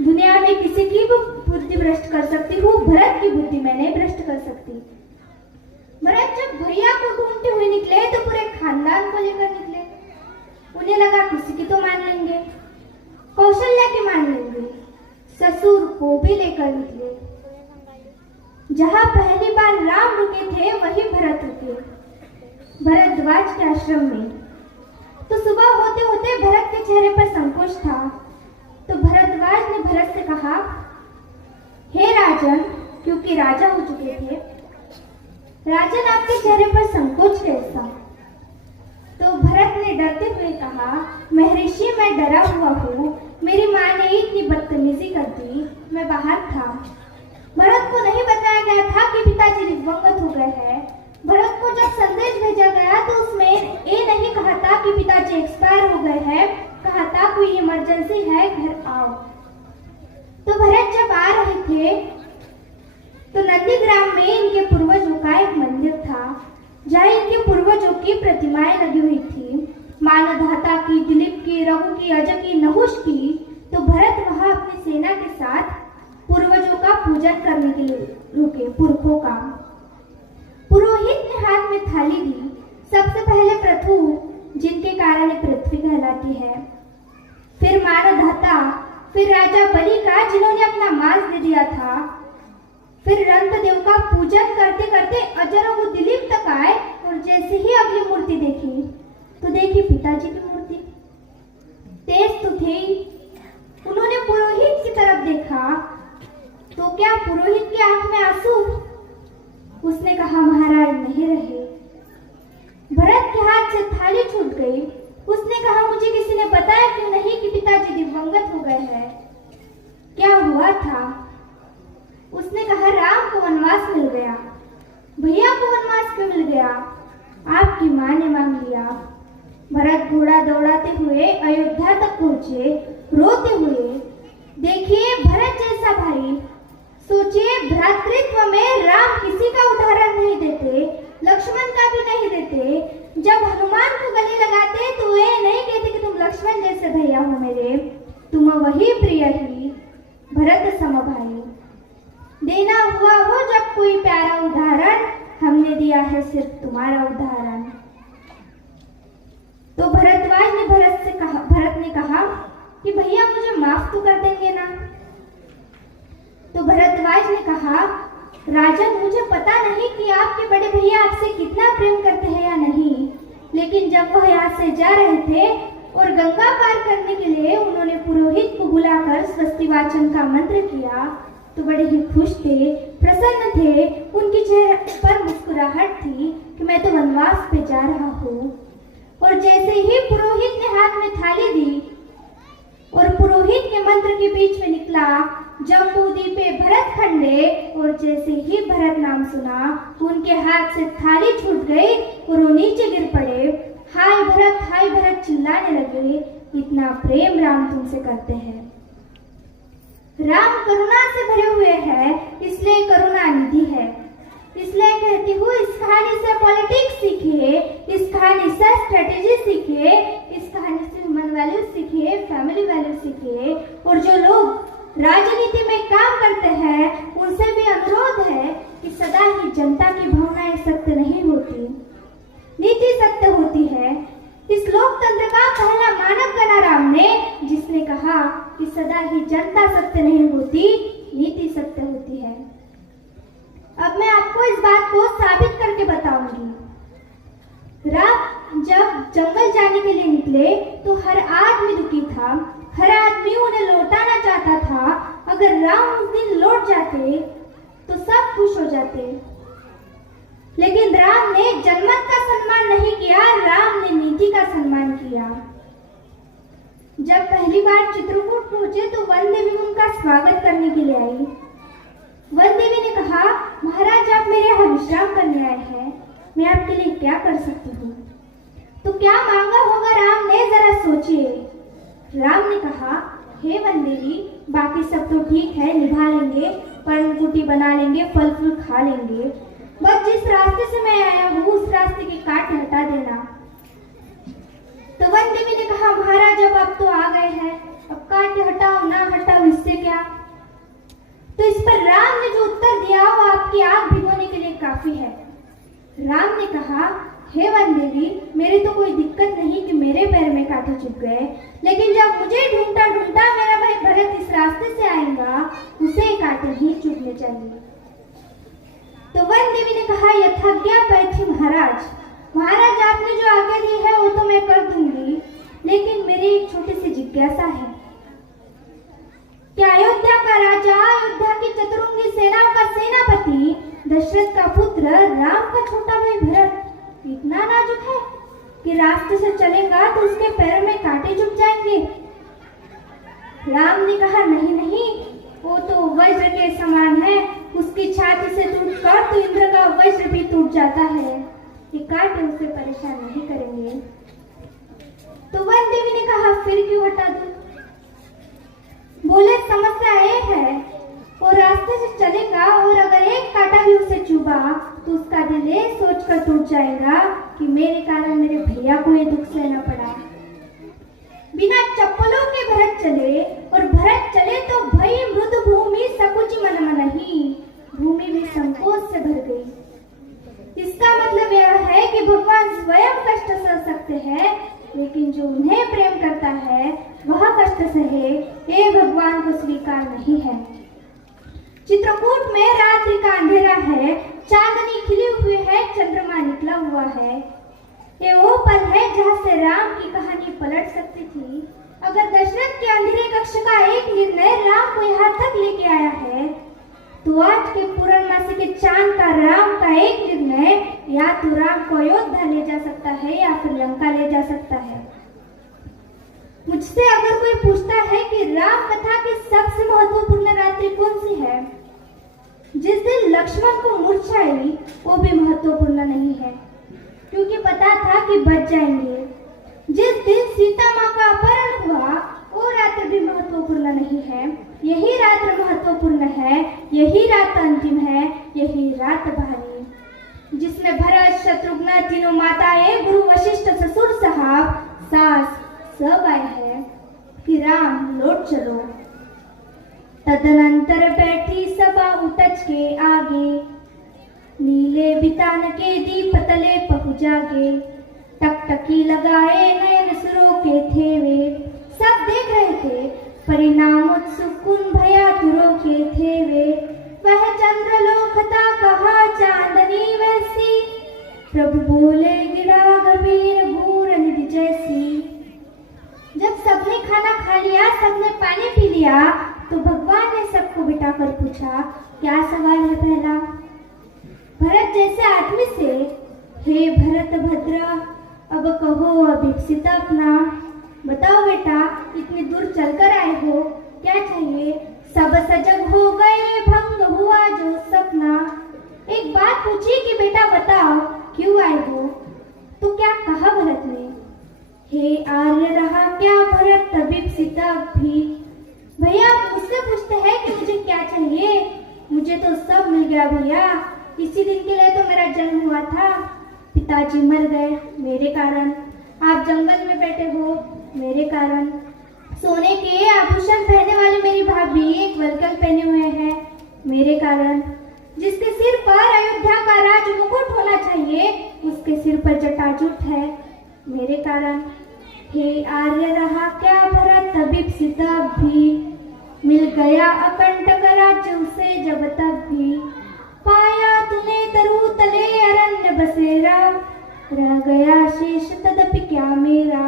दुनिया में किसी की भी बुद्धि भ्रष्ट कर सकती हूँ, भरत की बुद्धि मैं नहीं भ्रष्ट कर सकती। भरत जब भैया को ढूंढते हुए निकले तो पूरे खानदान को लेकर निकले। उन्हें लगा किसी की तो मान लेंगे, कौशल्या की मान लेंगे, ससुर को भी लेकर निकले। जहाँ पहली बार राम रुके थे वही भरत रुके, भरद्वाज के आश्रम में। तो सुबह होते होते भरत के चेहरे पर संकोच था। तो भरद्वाज ने भरत से कहा, हे राजन, क्योंकि राजा हो चुके थे, राजन आपके चेहरे पर संकोच कैसा? तो भरत ने डरते हुए कहा, महर्षि मैं डरा हुआ हूँ, मेरी माँ ने इतनी बदतमीजी कर दी, मैं बाहर था। भरत को नहीं बताया गया था कि पिताजी दिवंगत हो गए हैं। भरत को जब संदेश भेजा गया तो उसमें ये नहीं कहा था कि पिताजी एक्सपायर हो गए हैं, कहा था कोई इमरजेंसी है, घर आओ। तो भरत जब आ रहे थे तो नंदीग्राम में इनके पूर्वजों का एक मंदिर था, जहाँ इनके पूर्वजों की प्रतिमाएं लगी हुई थी, मानवधाता की, दिलीप की, रघु की, अजय की, नहुष की। तो भरत वहां अपनी सेना के साथ पूर्वजों का पूजन करने के लिए रुके, पुरखों का। पुरोहित ने हाथ में थाली दी। सबसे पहले पृथु, जिनके कारण पृथ्वी कहलाती है, फिर मानवधाता, फिर राजा बलि का, जिन्होंने अपना मांस दे दिया था, फिर रंतदेव का पूजन करते करते अजरंग दिलीप तक आए। और जैसे ही अगली मूर्ति देखी तो देखी पिताजी की मूर्ति। तेज तो थे। उन्होंने पुरोहित की तरफ देखा तो क्या पुरोहित की आंख में आंसू? उसने कहा, महाराज नहीं रहे। भरत के हाथ से थाली छूट गई। उसने कहा, मुझे किसी ने बताया क्यों नहीं कि पिताजी दिवंगत हो गए हैं? क्या हुआ था? उसने कहा, राम को वनवास मिल गया। भैया को वनवास क्यों मिल गया? आपकी माँ ने मांग लिया। भरत घोड़ा दौड़ाते हुए अयोध्या तक पहुंचे, रोते हुए। देखिए भरत जैसा भाई, सोचिए भ्रातृत्व में राम किसी का उदाहरण नहीं देते, लक्ष्मण का भी नहीं देते। जब हनुमान को गले लगाते तो वे नहीं कहते कि तुम लक्ष्मण जैसे भैया हो मेरे, तुम वही प्रिय ही भरत सम भाई। देना हुआ हो जब कोई प्यारा उदाहरण, हमने दिया है सिर्फ तुम्हारा उदाहरण। तो भरद्वाज ने भरत ने कहा कि भैया मुझे माफ तो कर देंगे ना? तो भरद्वाज ने कहा, राजन मुझे पता नहीं कि आपके बड़े भैया आपसे कितना प्रेम करते हैं या नहीं, लेकिन जब वह यहाँ से जा रहे थे और गंगा पार करने के लिए उन्होंने पुरोहित को बुलाकर स्वस्ति वाचन का मंत्र किया तो बड़े ही खुश थे, प्रसन्न थे। उनके चेहरे पर मुस्कुराहट थी कि मैं तो वनवास पे जा रहा हूँ। और जैसे ही पुरोहित ने हाथ में थाली दी और पुरोहित के मंत्र के बीच में निकला, जम्बूद्वीपे भरत खंडे, और जैसे ही भरत नाम सुना उनके हाथ से थाली छूट गई और वो नीचे गिर पड़े। हाय भरत चिल्लाने लगे, इतना प्रेम राम तुमसे करते हैं। राम करुणा से भरे हुए हैं, इसलिए करुणा निधि है। इसलिए कहती हूँ, इस कहानी से पॉलिटिक्स सीखिए, इस कहानी से स्ट्रेटेजी सीखिए, इस कहानी से ह्यूमन वैल्यूज सीखिए, फैमिली वैल्यूज सीखिए। और जो लोग राजनीति में काम करते हैं उनसे भी अनुरोध है कि सदा ही जनता की भावनाएं सत्य नहीं होती, नीति सत्य होती है। इस लोकतंत्र का पहला मानक बना राम ने, जिसने कहा कि सदा ही जनता सत्य नहीं होती, नीति सत्य होती है। अब मैं आपको इस बात को साबित करके बताऊंगी। राम जब जंगल जाने के लिए निकले तो हर आदमी दुखी था, हर आदमी उन्हें लौटाना चाहता था। अगर राम उस दिन लौट जाते तो सब खुश हो जाते, लेकिन राम ने जनमत का सम्मान नहीं किया, राम ने नीति का सम्मान किया। जब पहली बार चित्रकूट पहुंचे तो वन देवी उनका स्वागत करने के लिए आई। वन देवी ने कहा, महाराज आप मेरे यहाँ विश्राम करने आए हैं, मैं आपके लिए क्या कर सकती हूँ? तो क्या मांगा होगा राम ने, जरा सोचिए। राम ने कहा, हे वन देवी, बाकी सब तो ठीक है, निभा लेंगे, पर्णकुटी बना लेंगे, फल फूल खा लेंगे, बस जिस रास्ते से मैं आया हूँ उस रास्ते के काट हटा देना। तो वन देवी ने कहा, महाराज अब आप तो आ गए हैं, अब काट हटाओ ना हटाओ मुझसे क्या? तो इस पर राम ने जो उत्तर दिया वो आपकी आग भिगोने के लिए काफी है। राम ने कहा, हे वन देवी, मेरी तो कोई दिक्कत नहीं कि मेरे पैर में कांटे चुभ गए, लेकिन जब मुझे ढूंढता ढूंढता मेरा भाई भरत इस रास्ते से आएगा, उसे कांटे ही चुभने चाहिए। तो वन देवी ने कहा, यथाज्ञा पैठी महाराज। महाराज, आपने जो आज्ञा दी है वो तो मैं कर दूंगी, लेकिन मेरी एक छोटी सी जिज्ञासा है। क्या अयोध्या का राजा, अयोध्या की चतुरंगी सेनाओं का सेनापति, दशरथ का पुत्र, राम का छोटा भाई भरत इतना नाजुक है कि रास्ते से चलेगा तो उसके पैर में कांटे चुभ जाएंगे? राम ने कहा, नहीं नहीं, वो तो वज्र के समान है, उसकी छाती से टूटकर तो इंद्र का वज्र भी टूट जाता है, ये कांटे उसे परेशान नहीं करेंगे। तो वन देवी ने कहा, फिर क्यों हटा दूं? बोले, समस्या ये है, वो रास्ते से चलेगा और अगर एक कांटा भी उसे चुभा तो उसका दिल ये सोचकर टूट जाएगा कि मेरे कारण मेरे भैया को ये दुख सहना पड़ा। बिना चप्पलों के भरत चले, और भरत चले तो भई मृदु भूमि सकुचि मन मनहि, भूमि भी संकोच से भर गई। इसका मतलब यह है कि भगवान स्वयं कष्ट सह सकते हैं, लेकिन जो उन्हें प्रेम करता है वह कष्ट सहे, ये भगवान को स्वीकार नहीं है। चित्रकूट में रात्रि का अंधेरा है, चांदनी खिली हुई है, चंद्रमा निकला हुआ है। ये वो पल है जहाँ से राम की कहानी पलट सकती थी। अगर दशरथ के अंधेरे कक्ष का एक निर्णय राम को यहाँ तक लेके आया है, तो आज के पूर्णमासी के चांद का राम का एक निर्णय या तो राम को अयोध्या ले जा सकता है या फिर लंका ले जा सकता है। मुझसे अगर कोई पूछता है कि राम कथा की सबसे महत्वपूर्ण रात्रि कौन सी है, जिस दिन लक्ष्मण को मूर्छा आई, वो भी महत्वपूर्ण नहीं है, क्योंकि पता था कि बच जाएंगे। जिस दिन सीता माँ का अपहरण हुआ, वो रात भी महत्वपूर्ण नहीं है, यही रात महत्वपूर्ण है, यही रात अंतिम है, यही रात भारी, जिसमें भरत, शत्रुघ्न, तीनों माताएं, गुरु वशिष्ठ, ससुर साहब, सास सब आए हैं कि राम लौट चलो। तदनंतर बैठी सभा उठच के आगे, नीले बितान के दीप तले पहुंचागे, टकटकी लगाए नयन सुरों के थे वे, सब देख रहे थे, परिणाम उत्सुक कुन भया तुरों के थे वे, वह चंद्रलोक था कहा चांदनी वैसी, प्रभु बोले गिरा गंभीर भूर निधि जैसी। जब सबने खाना खा लिया, सबने पानी पी लिया, तो भगवान ने सबको बिठाकर पूछा, क्या सवाल है पहला? भरत जैसे आदमी से, हे भरत भद्र, अब कहो अभिप्सित अपना, बताओ बेटा, इतनी दूर चलकर आए हो, क्या चाहिए? सब सजग हो गए, भंग हुआ जो सपना। एक बात पूछी कि बेटा बताओ क्यों आए हो? तो क्या कहा भरत ने? हे आर्य रहा क्या भरत अभिप्सित भी? भैया मुझसे पूछते हैं कि मुझे क्या चाहिए? मुझे तो सब मिल गया भैया, इसी दिन के लिए तो मेरा जन्म हुआ था। पिताजी मर गए मेरे कारण, आप जंगल में बैठे हो मेरे कारण, सोने के आभूषण पहनने वाली मेरी भाभी एक वलकल पहने हुए हैं मेरे कारण, जिसके सिर पर अयोध्या का राज मुकुट होना चाहिए उसके सिर पर जटाजूट है मेरे कारण। हे आर्य रहा क्या भरत अभिप्सित भी, मिल गया अकंटक राज्य उसे जब तक भी, पाया तूने तरु तले अरण्य बसेरा, रह गया शेष तदपि क्या मेरा।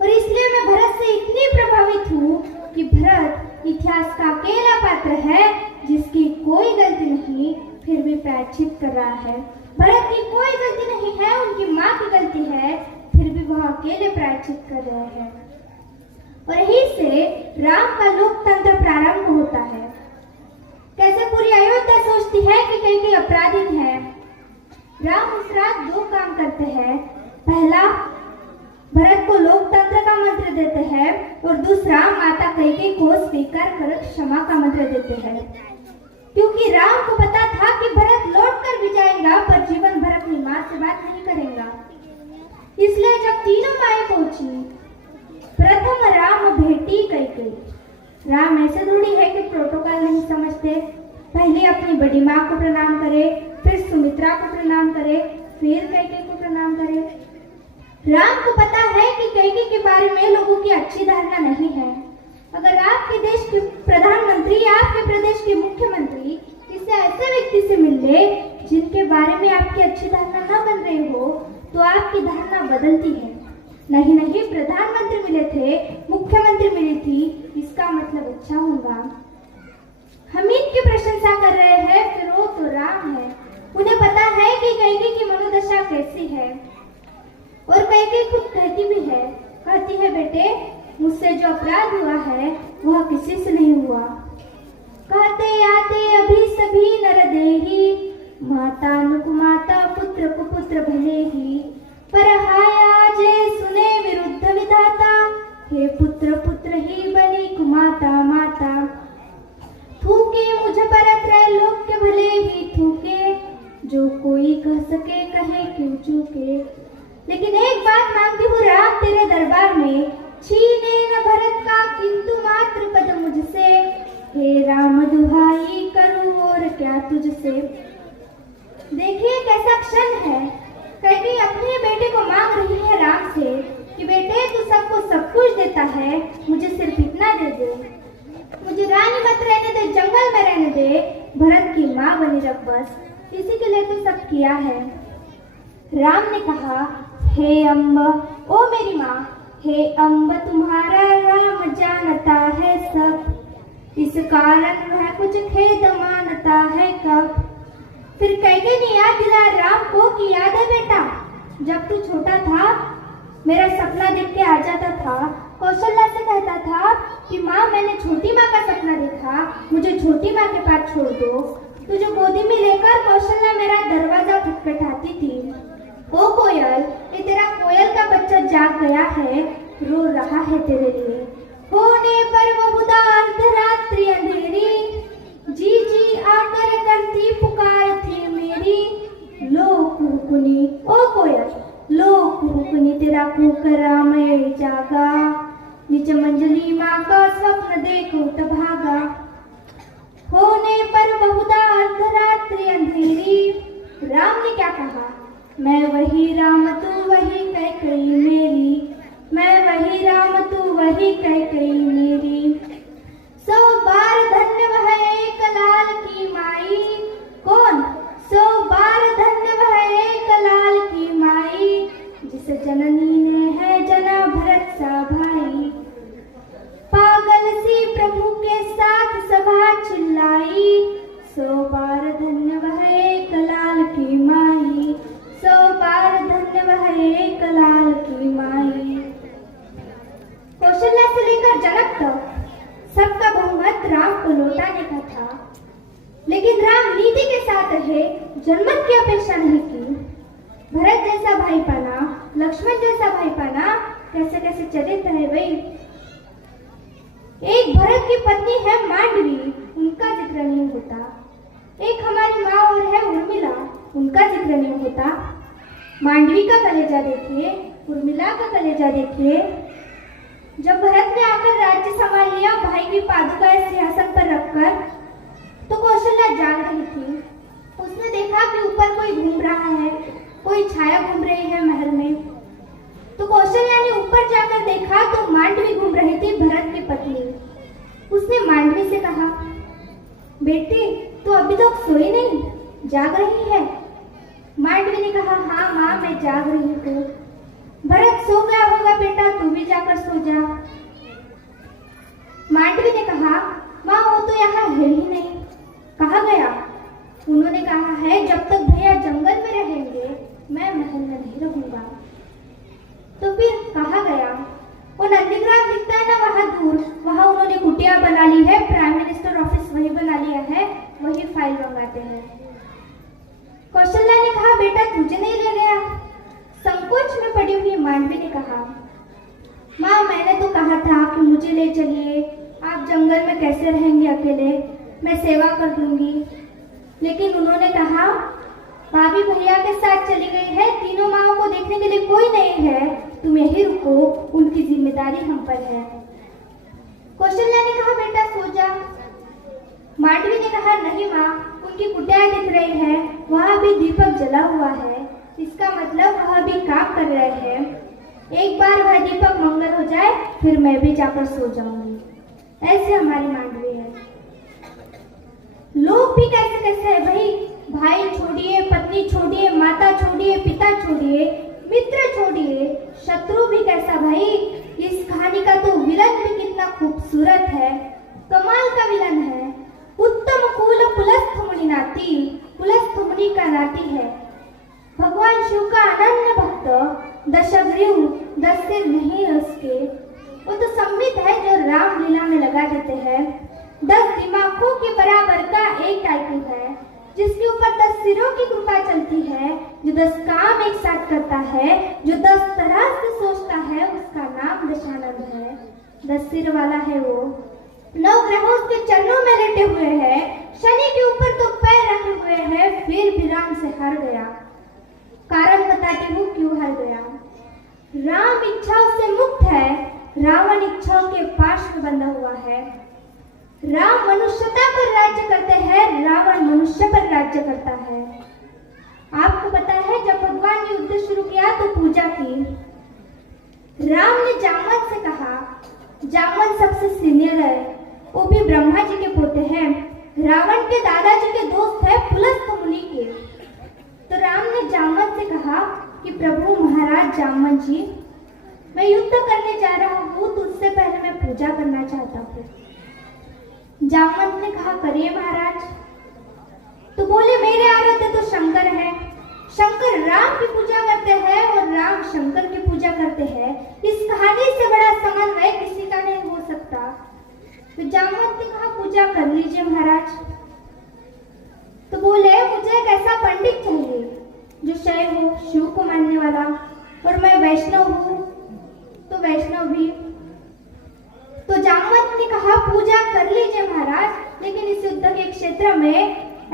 और इसलिए मैं भरत से इतनी प्रभावित हूँ कि भरत इतिहास का अकेला पात्र है जिसकी कोई गलती नहीं, फिर भी प्रायश्चित कर रहा है। भरत की कोई गलती नहीं है, उनकी माँ की गलती है, फिर भी वह अकेले प्रायश्चित कर रहे हैं। और यहीं से राम का लोकतंत्र प्रारंभ होता है। कैसे पूरी अयोध्या सोचती है कि कहीं अपराधित है। राम उस रात दो काम करते हैं। पहला, भरत को लोकतंत्र का मंत्र देते हैं और दूसरा माता कैकेयी को स्वीकार कर क्षमा का मंत्र देते हैं, क्योंकि राम को पता था कि भरत लौट कर भी जाएगा पर जीवन भर अपनी माँ से बात नहीं करेगा। इसलिए जब तीनों माएं पहुंची, प्रथम राम भेटी कैकेयी, राम ऐसे थोड़ी है कि प्रोटोकॉल नहीं समझते। पहले अपनी बड़ी माँ को प्रणाम करे, फिर सुमित्रा को प्रणाम करे, फिर कैकेयी को प्रणाम करे। राम को पता है कि कैकेयी के बारे में लोगों की अच्छी धारणा नहीं है। अगर आपके देश के प्रधानमंत्री या आपके प्रदेश के मुख्यमंत्री किसी ऐसे व्यक्ति से मिल ले जिनके बारे में आपकी अच्छी धारणा न बन रही हो, तो आपकी धारणा बदलती है। नहीं, प्रधानमंत्री मिले थे, मुख्यमंत्री मिली थी, इसका मतलब अच्छा होगा। हम इनकी प्रशंसा कर रहे हैं, फिर वो तो राम है। उन्हें पता है कि कैकेयी की मनोदशा कैसी है, और कैकेयी खुद कहती भी है, कहती है बेटे मुझसे जो अपराध हुआ है वह किसी से नहीं हुआ। कहते आते अभी सभी नर देही, माता नुकुमाता पुत्र को पुत्र भले ही। पर हाया जय सुने विरुद्ध विधाता, हे पुत्र पुत्र ही बनी कुमाता माता। थूके मुझ पर त्रैलोक के भले ही थूके, जो कोई कह सके कहे क्यों चूके। लेकिन एक बात मांगती हूँ राम तेरे दरबार में, छीने न भरत का किंतु मात्र पद मुझसे। हे राम दुहाई करूं और क्या तुझसे। देखिए कैसा क्षण है, कैकेयी अपने बेटे को मांग रही है राम से कि बेटे तू सबको सब कुछ देता है, मुझे सिर्फ इतना दे दे, मुझे रानी मत रहने दे, जंगल में रहने दे, भरत की माँ बनी रख बस, इसी के लिए तो सब किया है। राम ने कहा, हे अम्ब ओ मेरी माँ, हे अम्ब तुम्हारा राम जानता है सब, इस कारण वह कुछ खेद मानता है कब। फिर कैकेयी ने याद दिलाया राम को कि याद है बेटा, जब तू छोटा था मेरा सपना देख के आ जाता था, कौशल्या से कहता था कि माँ मैंने छोटी माँ का सपना देखा, मुझे छोटी माँ के पास छोड़ दो। तुझे गोदी में लेकर कौशल्या मेरा दरवाजा खटखटाती थी। ओ कोयल, ये तेरा कोयल का बच्चा जाग गया है, रो रहा है तेरे लिए। होने पर बहुधा अर्धरात्रि अंधेरी, जी जी आकर करती पुकार थी मेरी। लो कुहुकुनी ओ कोयल, लो कुहुकुनी तेरा कुकरा मैं जागा, निज मंजली माँ का स्वप्न देखो तभागा। होने पर बहुधा अर्धरात्रि अंधेरी, राम ने क्या कहा, मैं वही राम तू वही कैकेयी मेरी, मैं वही राम तू वही कैकेयी मेरी। 100 बार धन्य वह एक लाल की माई, कौन 100 बार धन्य वह एक लाल की माई, जिस जननी ने है जना भरत सा भाई। पागल सी प्रभु के साथ सभा चिल्लाई, 100 बार धन्य वह एक लाल की माई, 100 बार धन्य वह एक लाल की माई। कौशल्या से लेकर जनक तक सबका बहुमत राम को लौटाने का था, लेकिन राम नीति के साथ रहे, जनमत की अपेक्षा नहीं की। भरत जैसा भाई पाना, लक्ष्मण जैसा भाई पाना कैसे कैसे चरित्र है भाई। एक भरत की पत्नी है मांडवी, उनका जिक्र नहीं होता। एक हमारी माँ और है उर्मिला, उनका जिक्र नहीं होता। मांडवी का कलेजा देखिए, उर्मिला का कलेजा देखिए। जब भरत ने आकर राज्य संभाल लिया, भाई की पादुकाएं सिंहासन पर रखकर, तो कौशल्या जाग रही थी। उसने देखा कि ऊपर कोई घूम रहा है, कोई छाया घूम रही है महल में। तो कौशल्या ने ऊपर जाकर देखा तो मांडवी घूम रही थी, भरत की पत्नी। उसने मांडवी से कहा, बेटी तू अभी तक सोई नहीं, जाग रही है। मांडवी ने कहा, हाँ माँ मैं जाग रही हूँ। भरत सो गया होगा बेटा, तू भी जाकर सो जा। मांडवी ने कहा, माँ वो तो यहाँ है ही नहीं, कहाँ गया? उन्होंने कहा है जब तक भैया जंगल में रहेंगे मैं महल में नहीं रहूंगा। तो फिर कहाँ गया? वो नंदीग्राम दिखता है ना वहाँ दूर, वहाँ उन्होंने कुटिया बना ली है, प्राइम मिनिस्टर ऑफिस वही बना लिया है, वही फाइल मंगाते हैं। कौशल्या ने कहा, बेटा तुझे नहीं ले गया? संकोच में पड़ी हुई मांडवी ने कहा, माँ मैंने तो कहा था कि मुझे ले चलिए, आप जंगल में कैसे रहेंगे अकेले, मैं सेवा कर दूंगी। लेकिन उन्होंने कहा, भाभी भैया के साथ चली गई है, तीनों माँओं को देखने के लिए कोई नहीं है, तुम यही रुको, उनकी जिम्मेदारी हम पर है। कौशल्या ने कहा, बेटा सो जा। मांडवी ने कहा, नहीं माँ, उनकी कुटिया दिख रही है, वहाँ भी दीपक जला हुआ है, इसका मतलब वह भी काम कर रहे हैं। एक बार वह दीपक मंगल हो जाए फिर मैं भी जाकर सो जाऊंगी। ऐसे हमारी मांडवी है। लोग भी कैसे कैसे है भाई छोड़िए, पत्नी छोड़िए, माता छोड़िए, पिता छोड़िए, मित्र छोड़िए, शत्रु भी कैसा भाई। इस कहानी का तो विलन भी कितना खूबसूरत है, कमाल का विलन है। उत्तम कुल पुलस्थ मुनि नाती, पुलस्थ मुनि का नाती है। भगवान शिव का अनन्य भक्त, दशग्रीव, 10 सिर नहीं है उसके। वो तो संबित है जो राम लीला में लगा देते हैं। 10 दिमागों के बराबर का एक टाइटल है, जिसके ऊपर 10 सिरों की कृपा चलती है, जो 10 काम एक साथ करता है, जो 10 तरह से सोचता है, उसका नाम दशानंद है। 10 सिर वाला है वो। 9 ग्रहों उसके चरणों में लेटे हुए हैं, शनि के ऊपर तो पैर रखे हुए हैं, फिर भी राम से हार गया। कारण बताती हूँ क्यों हार गया। राम इच्छाओं से मुक्त है, रावण इच्छाओं के पाश में बंधा हुआ है। राम मनुष्यता पर राज्य करते हैं, रावण मनुष्य पर राज्य करता है। आपको पता है जब भगवान ने युद्ध शुरू किया तो पूजा की। राम ने जामवंत से कहा, जामवंत सबसे सीनियर है, वो भी ब्रह्मा जी के पोते हैं, रावण के दादाजी के दोस्त है पुलस्थ मुनि के। तो राम ने जामवंत से कहा कि प्रभु महाराज जामवंत जी, मैं युद्ध करने जा रहा हूँ, तो उससे पहले मैं पूजा करना चाहता हूँ। जामवंत ने कहा, करिए महाराज। तो बोले, मेरे आराध्य तो शंकर है, शंकर राम की पूजा करते हैं और राम शंकर की पूजा करते हैं। इस कहानी से बड़ा समन्वय किसी का नहीं हो सकता। तो जामवंत ने कहा, पूजा कर लीजिए महाराज। तो बोले, मुझे एक ऐसा पंडित चाहिए जो शैव हो, शिव को मानने वाला, और मैं वैष्णव हूँ तो वैष्णव भी। तो जामवंत ने कहा, पूजा कर लीजिए महाराज, लेकिन इस युद्ध के क्षेत्र में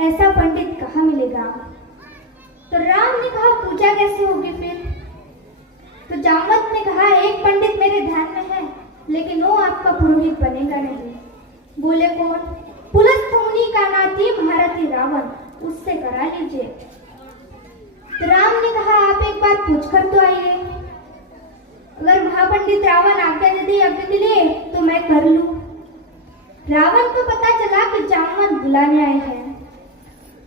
ऐसा पंडित कहाँ मिलेगा। तो राम ने कहा, पूजा कैसे होगी फिर। तो जामवंत ने कहा, एक पंडित मेरे ध्यान में है, लेकिन वो आपका पुरोहित बनेगा नहीं। बोले, कौन। पुलस्थ मुनि का नाती महारथी रावण, उससे करा लीजिए। तो राम ने कहा, आप एक बार पूछ कर तो आइए, अगर महापंडित रावण आज्ञा दे दे यज्ञ के लिए तो मैं कर लूं। रावण को पता चला कि जामवंत बुलाने आए हैं।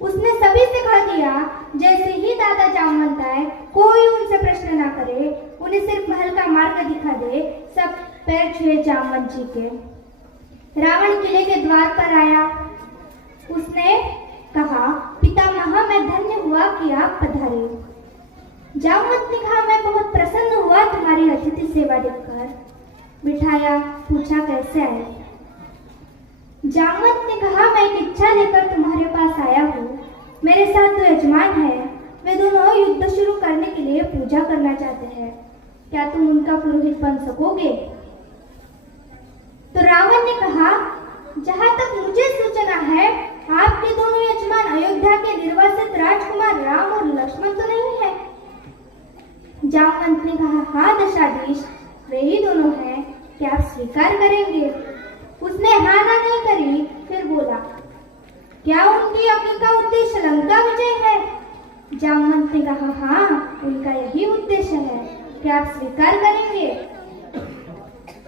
उसने सभी से कह दिया, जैसे ही दादा जामवंत आए कोई उनसे प्रश्न ना करे, उन्हें सिर्फ महल का मार्ग दिखा दे, सब पैर छुए जामवंत जी के। रावण किले के द्वार पर आया। उसने कहा, पितामह, मैं धन्य हुआ कि आप पधारे। जामवंत ने कहा, मैं बहुत प्रसन्न हुआ तुम्हारी अतिथि सेवा देखकर। बिठाया, पूछा कैसे आए। जामवंत ने कहा, मैं एक इच्छा लेकर तुम्हारे पास आया हूँ। मेरे साथ 2 यजमान हैं, वे दोनों युद्ध शुरू करने के लिए पूजा करना चाहते हैं, क्या तुम उनका पुरोहित बन सकोगे। तो रावण ने कहा, जहाँ तक मुझे सूचना है, आपके दोनों यजमान अयोध्या के निर्वासित राजकुमार राम और लक्ष्मण तो नहीं है। जामवंत ने कहा, हाँ दशाधीश, वे ही दोनों हैं, क्या आप स्वीकार करेंगे। उसने हाँ ना नहीं करी, फिर बोला, क्या उनकी यज्ञ का उद्देश्य लंका विजय है। जामवंत ने कहा, हाँ, उनका यही उद्देश्य है, क्या आप स्वीकार करेंगे।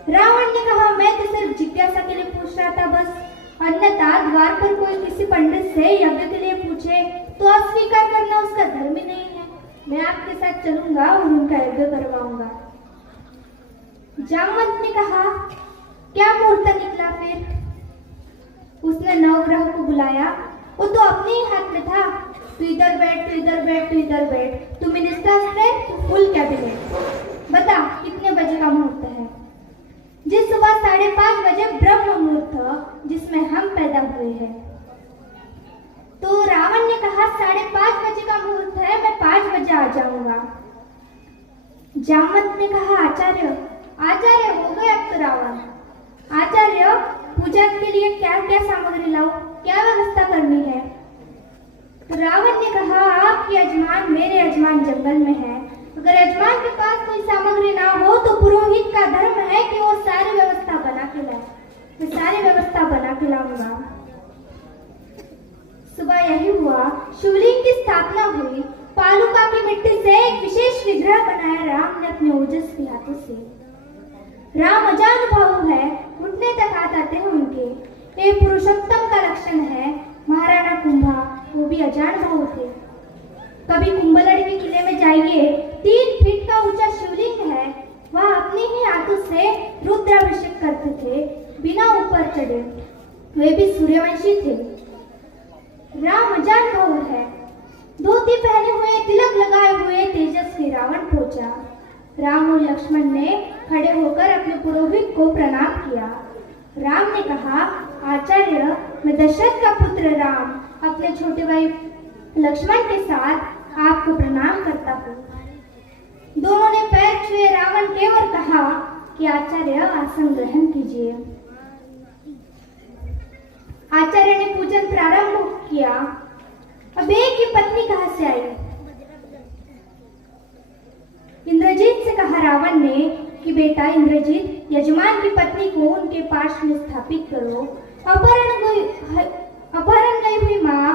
रावण ने कहा, मैं तो सिर्फ जिज्ञासा के लिए पूछ रहा था बस, अन्यथा द्वार पर कोई किसी पंडित से यज्ञ के लिए पूछे तो अस्वीकार करना उसका धर्म ही नहीं है। मैं आपके साथ चलूंगा और उनका यज्ञ करवाऊंगा। जामवंत ने कहा, क्या मुहूर्त निकला फिर। उसने नवग्रह को बुलाया, वो तो अपने ही हाथ में था। तू इधर बैठ, तू इधर बैठ, तू इधर बैठ, तू मिनिस्टर है, तू फुल कैबिनेट। बता कितने बजे का मुहूर्त है। जिस सुबह 5:30 बजे ब्रह्म मुहूर्त, जिसमें हम पैदा हुए हैं। तो रावण ने कहा, 5:30 बजे का मुहूर्त है, मैं 5 बजे आ जाऊंगा। जामवंत ने कहा, आचार्य आचार्य हो गए अब तो रावण। आचार्य, पूजा के लिए क्या क्या सामग्री लाऊं, क्या व्यवस्था करनी है। तो रावण ने कहा, आपके यजमान मेरे यजमान जंगल में है, अगर यजमान के पास कोई सामग्री ना हो तो पुरोहित का धर्म है कि वो सारी व्यवस्था बना के लाए। मैं सारी व्यवस्था बना के लाऊंगा। सुबह यही हुआ, शिवलिंग की स्थापना हुई। पालुका की मिट्टी से एक विशेष विग्रह बनाया राम ने अपने ओजस्वी हाथों से। राम अजानुभाव है, घुटने तक हाथ आते हैं उनके। ये पुरुषोत्तम का लक्षण है। महाराणा कुंभा वो भी अजानुभाव थे। कभी कुंभलगढ़ के किले में जाइए, 3 फीट का ऊंचा शिवलिंग है। वह अपने ही हाथों से रुद्राभिषेक करते थे बिना ऊपर चढ़े। वे भी सूर्यवंशी थे। राम अजानुभाव है। धोती पहने हुए, तिलक लगाए हुए तेजस्वी रावण पहुंचा। राम और लक्ष्मण ने खड़े होकर अपने पुरोहित को प्रणाम किया। राम ने कहा, आचार्य, मैं दशरथ का पुत्र राम अपने छोटे भाई लक्ष्मण के साथ आपको प्रणाम करता हूँ। दोनों ने पैर छुए रावण के और कहा कि आचार्य आसन ग्रहण कीजिए। आचार्य ने पूजन प्रारंभ किया। अब एक की पत्नी कहां से आई? इंद्रजीत से कहा रावण ने कि बेटा इंद्रजीत, यजमान की पत्नी को उनके पार्श्व में स्थापित करो। अपहरण गई हुई माँ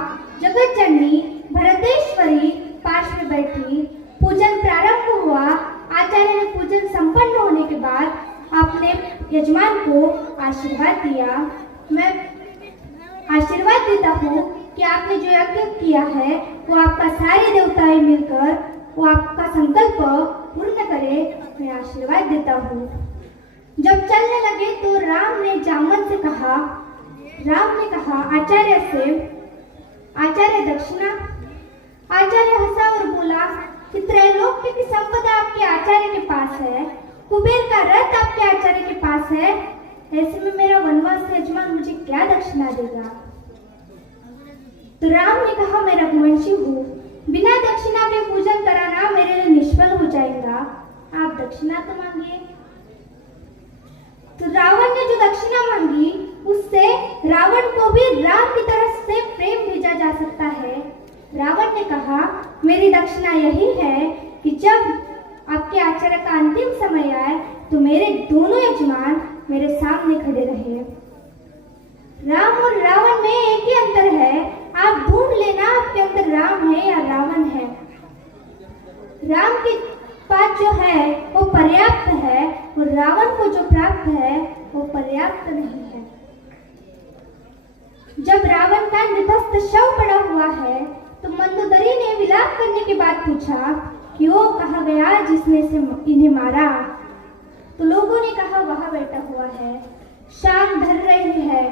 जगत जननी भरतेश्वरी पार्श्व में बैठी। पूजन प्रारंभ हुआ। आचार्य ने पूजन संपन्न होने के बाद अपने यजमान को आशीर्वाद दिया। मैं आशीर्वाद देता हूँ कि आपने जो यज्ञ किया है वो आपका सारे देवताएं मिलकर वो आपका संकल्प पूर्ण करे। मैं आशीर्वाद देता हूँ। जब चलने लगे तो राम ने जामवंत से कहा, आचार्य से, आचार्य दक्षिणा। आचार्य हंसा और बोला कि त्रैलोक्य की संपदा आपके आचार्य के पास है, कुबेर का रथ आपके आचार्य के पास है, ऐसे में मेरा वनवास यजमान मुझे क्या दक्षिणा देगा? तो राम ने कहा, मैं रघुवंशी हूँ, बिना दक्षिणा के पूजन कराना मेरे लिए निष्फल हो जाएगा। आप दक्षिणा तो मांगिए। तो रावण ने जो दक्षिणा मांगी उससे रावण को भी राम की तरफ से प्रेम भेजा जा सकता है। रावण ने कहा, मेरी दक्षिणा यही है कि जब आपके आचार्य का अंतिम समय आए तो मेरे दोनों यजमान मेरे सामने खड़े रहे। राम और रावण में एक ही अंतर है। आप ढूंढ लेना आपके अंदर राम है या रावण है। राम के पास जो है वो पर्याप्त है और रावण को जो प्राप्त है वो पर्याप्त नहीं है। जब रावण का निधस्त शव पड़ा हुआ है तो मंदोदरी ने विलाप करने के बाद पूछा कि वो कहाँ गया जिसने से इन्हें मारा? तो लोगों ने कहा वहां बैठा हुआ है। शाम ढल रही है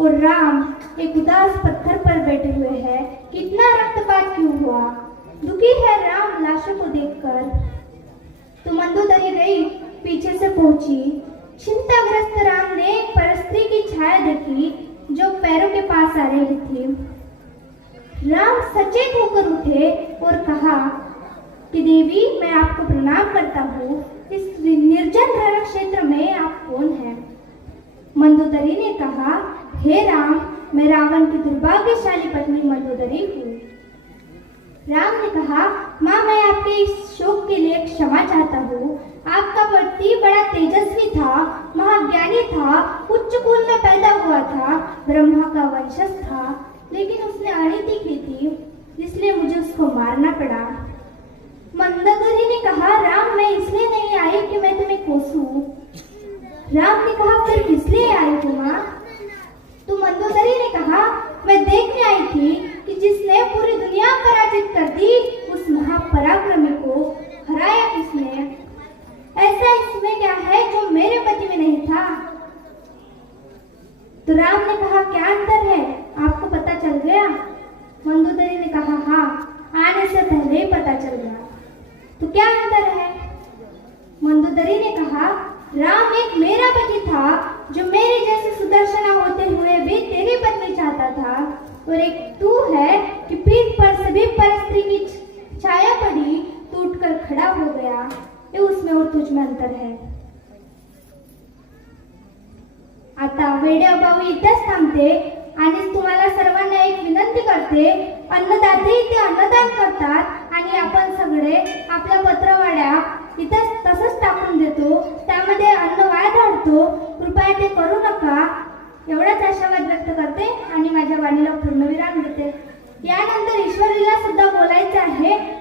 और राम एक उदास पत्थर पर बैठे हुए हैं। कितना रक्तपात क्यों हुआ? दुखी है राम लाशों को देखकर। तो मंदोदरी गई, पीछे से पहुंची। चिंताग्रस्त राम ने एक परस्त्री की छाया देखी जो पैरों के पास आ रही थी। राम सचेत होकर उठे और कहा कि देवी, मैं आपको प्रणाम करता हूँ। इस निर्जन रण क्षेत्र में आप कौन हैं? मंदोदरी ने कहा, हे राम, मैं रावण की दुर्भाग्यशाली पत्नी मंदोदरी हूँ। राम ने कहा, माँ, मैं आपके इस शोक के लिए क्षमा चाहता हूँ। आपका पति बड़ा तेजस्वी था, महाज्ञानी था, उच्च कुल में पैदा हुआ था, ब्रह्मा का वंशज था, लेकिन उसने अनीति की थी, इसलिए मुझे उसको मारना पड़ा। मंदोदरी ने कहा, राम, मैं इसलिए नहीं आई कि मैं तुम्हें कोसूं। राम ने कहा, फिर किस लिए आई हो माँ? तो मंदोदरी ने कहा, मैं देखने आई थी कि जिसने पूरी दुनिया पराजित कर दी उस महापराक्रमी को हराया किसने? ऐसा इसमें क्या है जो मेरे पति में नहीं था? तो राम ने कहा, क्या अंतर है? आपको पता चल गया? मंदोदरी ने कहा, हाँ, आने से पहले ही पता चल गया। तो क्या अंतर है? मंदोदरी ने कहा, राम एक मेरा पति था जो मेरे जैसे सुदर्शना होते हुए भी तेरी पत्नी चाहता था, और एक तू है कि पीठ पर सभी परस्त्री की छाया पड़ी तो उठकर खड़ा हो गया। ये उसमें और तुझ में अंतर है। आता वेडे अभावी इथेच थांबते आणि तुम्हाला सर्वांना एक विनंती करते, अन्नदाते इथे अन्नदान करतात आणि आपण सगळे आपल्या पत्रवाड्या इथेच तसंच टाकून देतो। त्यामध्ये अन्न वाया धाडतो. कृपया ते करू नका. एवढाच आशावाद व्यक्त करते आणि माझ्या वाणीला पूर्णविराम देते. यानंतर ईश्वरीला सुद्धा बोलायचे आहे.